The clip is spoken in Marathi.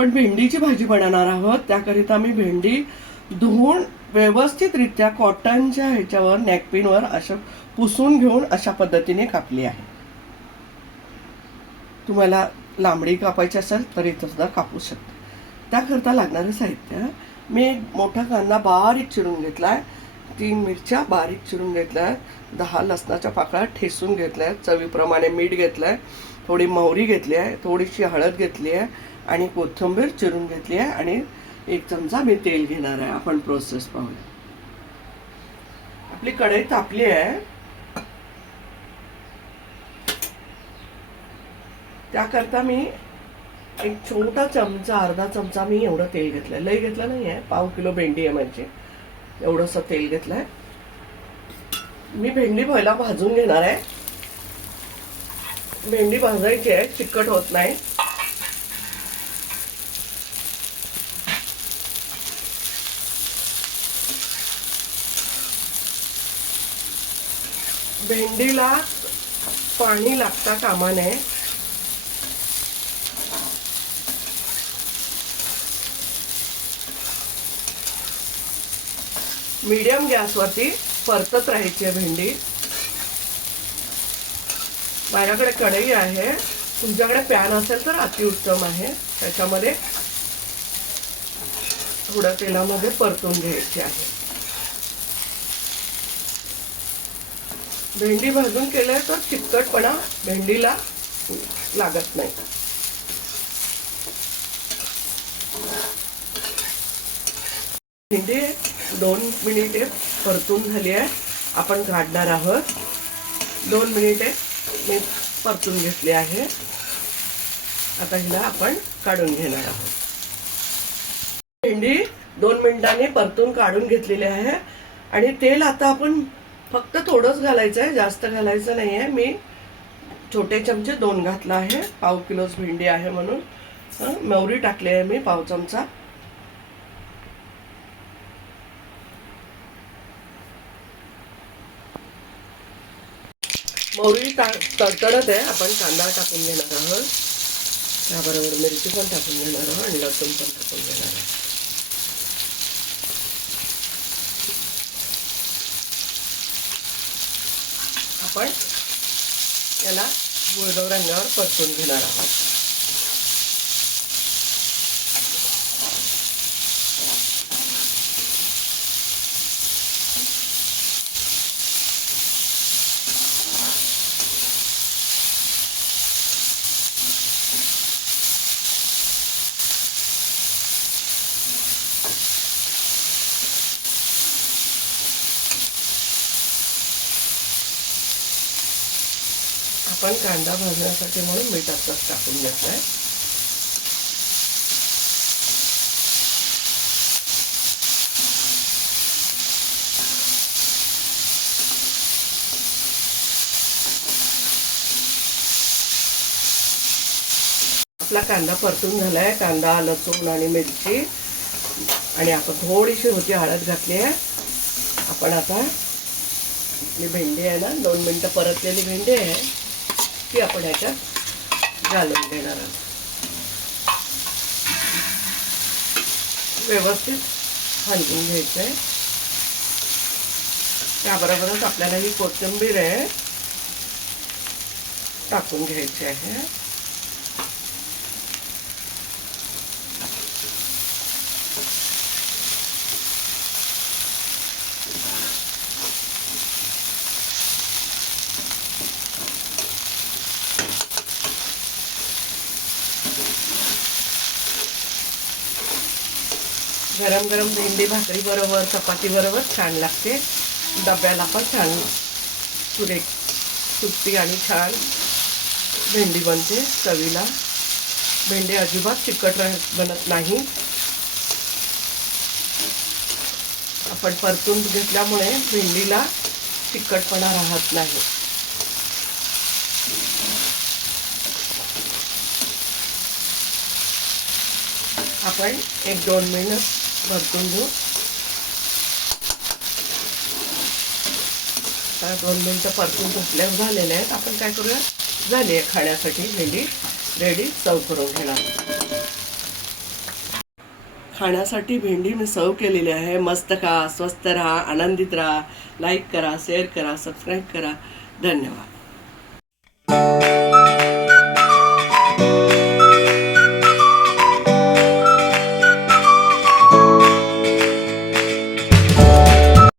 आपण भेंडीची भाजी बनवणार आहोत. त्याकरिता मी भेंडी धुवून व्यवस्थितरित्या कॉटनच्या ह्याच्यावर नॅपकिनवर असं पुसून घेऊन अशा पद्धतीने कापली आहे. तुम्हाला लांबडी कापायची असेल तर इथं सुद्धा कापू शकता. त्याकरता लागणारं साहित्य, मी एक मोठा कांदा बारीक चिरून घेतलाय, 3 मिरच्या बारीक चिरून घेतल्या, 10 लसणाच्या पाकळ्या ठेसून घेतल्या, चवीप्रमाणे मीठ घेतलंय, थोडी मोहरी घेतली आहे, थोडीशी हळद घेतली आहे आणि कोथिंबीर चिरून घेतली आहे आणि 1 चमचा मी तेल घेणार आहे. आपण प्रोसेस पाहूया. आपली कढई तापली आहे. त्याकरता मी एक छोटा चमचा, अर्धा चमचा मी एवढं तेल घेतलंय. लई घेतलं नाहीये, पाव किलो भेंडी आहे म्हणजे एवढंसं तेल घेतलंय. मी भेंडी पहिला भाजून घेणार आहे. भेंडी भाजायची आहे, चिकट होत नाही. भेंडीला पाणी लागता कामा नये. मीडियम गॅसवरती परतत राहायची आहे भेंडी. माझ्याकडे कढई आहे, तुमच्याकडे पॅन असेल तर अतिउत्तम आहे. त्याच्यामध्ये थोड्या तेलामध्ये परतून घ्यायची आहे. भेंडी भाजून केले तर चिकटपणा भेंडीला लागत नाही. भेंडी 2 मिनिटे परतून झाली आहे. आपण काढणार आहोत. 2 मिनिटे मी परतून घेतली आहे. आता हिला आपण काढून घेणार आहोत. भेंडी 2 मिनिटांनी परतून काढून घेतलेली आहे आणि तेल आता आपण फक्त थोडंच घालायचं आहे, जास्त घालायचं नाही आहे. मी छोटे चमचे 2 घातला आहे, पाव किलोच भेंडी आहे म्हणून. मोहरी टाकली आहे मी पाव चमचा. मोहरी तडतडत आहे. आपण कांदा टाकून घेणार आहोत, त्याबरोबर मिरची पण टाकून घेणार आहोत आणि लसूण पण टाकून घेणार आहोत. आपण याला गुळगव रंगावर परतून घेणार आहोत. आपण कांदा भाजण्यासाठी म्हणून मीठ आत्ताच टाकून घेतलंय. आपला कांदा परतून झालाय. कांदा, लसूण आणि मिरची आणि आपण थोडीशी होती हळद घातली आहे. आपण आता आपली भेंडी आहे ना, 2 मिनिटं परतलेली भेंडी आहे ती आपण ह्याच्यात घालून घेणार आहोत. व्यवस्थित हलवून घ्यायचं आहे. त्याबरोबरच आपल्याला ही कोथिंबीर आहे टाकून घ्यायची आहे. गरम गरम भेंडी भाकरी बरोबर, चपाती बरोबर छान लागते. डब्याला पण छान सुरेख सुट्टी आणि छान भेंडी बनते चवीला. भेंडी अजिबात चिकट बनत नाही. आपण परतून घेतल्यामुळे भेंडीला चिकटपणा राहत नाही. आपण 1-2 मिनिट परतून घेऊ. 2 मिनिटं परतून घेतल्या झालेले आहेत. आपण काय करूया, झाली आहे खाण्यासाठी भेंडी रेडी, सर्व करून घेणार. खाण्यासाठी भेंडी मी सर्व केलेली आहे. मस्त खा, स्वस्थ राहा, आनंदित राहा. लाईक करा, शेअर करा, सबस्क्राईब करा. धन्यवाद.